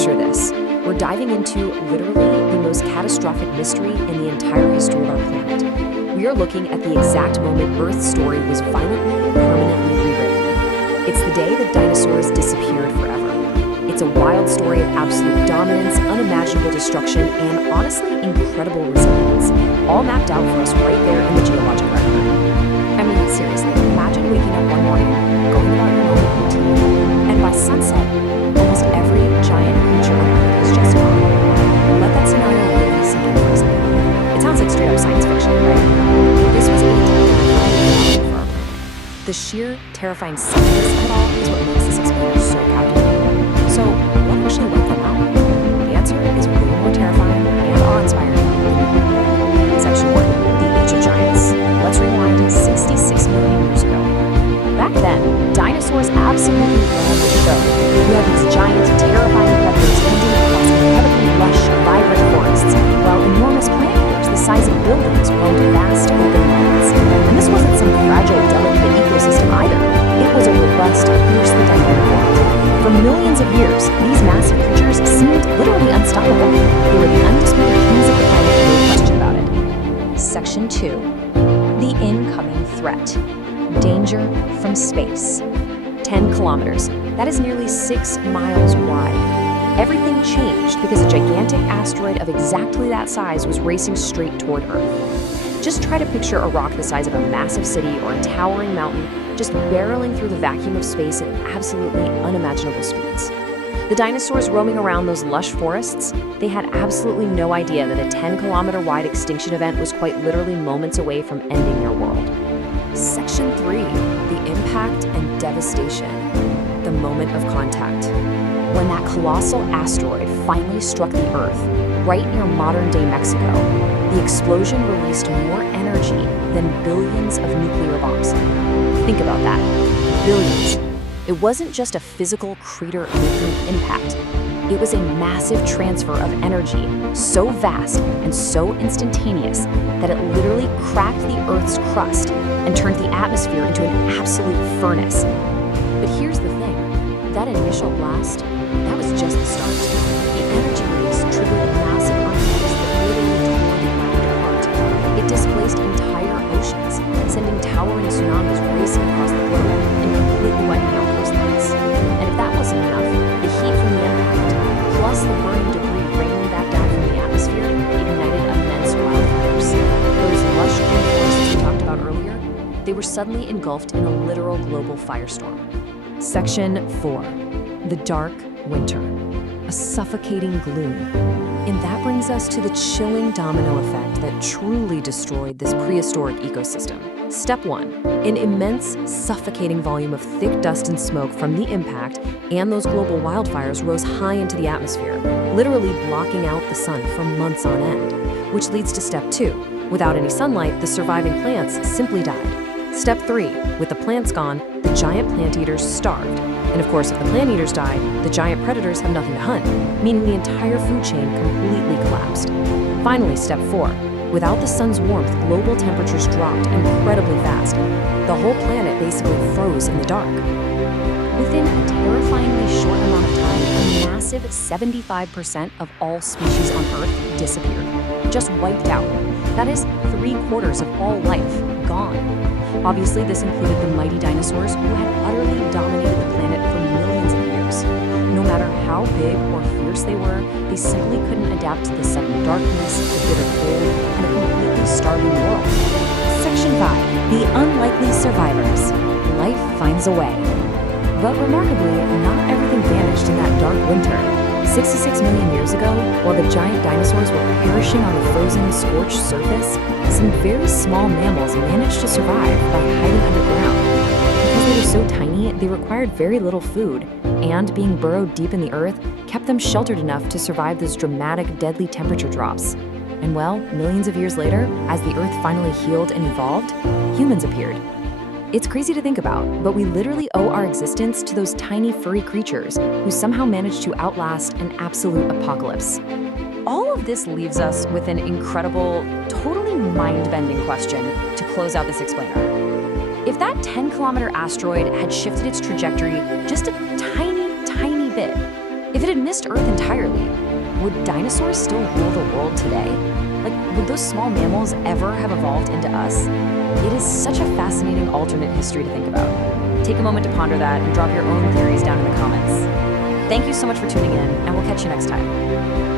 Picture this. We're diving into literally the most catastrophic mystery in the entire history of our planet. We are looking at the exact moment Earth's story was violently, permanently rewritten. It's the day that dinosaurs disappeared forever. It's a wild story of absolute dominance, unimaginable destruction, and honestly, incredible resilience, all mapped out for us right there in the geologic record. I mean, seriously, imagine waking up one morning, going about your normal routine, and by sunset, almost every giant creature on Earth is just gone. Let that scenario really sink in for a second. It sounds like straight up science fiction, right? This was a terrifying for our planet. The sheer, terrifying sight of this at all is what makes this experience so captivating. So, what actually wiped them out? The answer is way more terrifying and awe-inspiring. Section 1. The Age of Giants. Let's rewind 66 million years ago. Back then, dinosaurs absolutely ran the show. You had these giant, terrifying predators hunting across incredibly lush, vibrant forests, while enormous plant eaters the size of buildings roamed vast open lands. And this wasn't some fragile, delicate ecosystem either. It was a robust, fiercely dynamic world. For millions of years, these massive creatures seemed literally unstoppable. They were the undisputed kings of the planet, no question about it. Section 2. The incoming threat. Danger from space. 10 kilometers. That is nearly 6 miles wide. Everything changed because a gigantic asteroid of exactly that size was racing straight toward Earth. Just try to picture a rock the size of a massive city or a towering mountain just barreling through the vacuum of space at absolutely unimaginable speeds. The dinosaurs roaming around those lush forests, they had absolutely no idea that a 10-kilometer-wide extinction event was quite literally moments away from ending their world. Section 3. The impact and devastation. The moment of contact. When that colossal asteroid finally struck the Earth, right near modern-day Mexico, the explosion released more energy than billions of nuclear bombs. Think about that. Billions. It wasn't just a physical crater-making impact. It was a massive transfer of energy, so vast and so instantaneous that it literally cracked the Earth's crust and turned the atmosphere into an absolute furnace. But here's the thing. That initial blast, that was just the start. The energy release triggered massive earthquakes that literally tore the ground apart. It displaced entire oceans, sending towering tsunamis racing across the globe and completely wiping out coastlines. And if that wasn't enough, the heat from the impact, plus the burning debris raining back down from the atmosphere, ignited immense wildfires. Those lush green forests we talked about earlier, they were suddenly engulfed in a literal global firestorm. Section 4. The Dark Winter. A suffocating gloom. And that brings us to the chilling domino effect that truly destroyed this prehistoric ecosystem. Step 1. An immense, suffocating volume of thick dust and smoke from the impact and those global wildfires rose high into the atmosphere, literally blocking out the sun for months on end. Which leads to Step 2. Without any sunlight, the surviving plants simply died. Step 3. With the plants gone, the giant plant eaters starved. And of course, if the plant eaters die, the giant predators have nothing to hunt, meaning the entire food chain completely collapsed. Finally, Step 4. Without the sun's warmth, global temperatures dropped incredibly fast. The whole planet basically froze in the dark. Within a terrifyingly short amount of time, a massive 75% of all species on Earth disappeared, just wiped out. That is 3/4 of all life gone. Obviously, this included the mighty dinosaurs who had utterly dominated the planet for millions of years. No matter how big or fierce they were, they simply couldn't adapt to the sudden darkness, the bitter cold, and a completely starving world. Section 5. The Unlikely Survivors. Life finds a way. But remarkably, not everything vanished in that dark winter. 66 million years ago, while the giant dinosaurs were perishing on the frozen, scorched surface, some very small mammals managed to survive by hiding underground. Because they were so tiny, they required very little food, and being burrowed deep in the earth kept them sheltered enough to survive those dramatic, deadly temperature drops. And well, millions of years later, as the earth finally healed and evolved, humans appeared. It's crazy to think about, but we literally owe our existence to those tiny furry creatures who somehow managed to outlast an absolute apocalypse. All of this leaves us with an incredible, totally mind-bending question to close out this explainer. If that 10-kilometer asteroid had shifted its trajectory just a tiny, tiny bit, if it had missed Earth entirely, would dinosaurs still rule the world today? Like, would those small mammals ever have evolved into us? It is such a fascinating alternate history to think about. Take a moment to ponder that and drop your own theories down in the comments. Thank you so much for tuning in, and we'll catch you next time.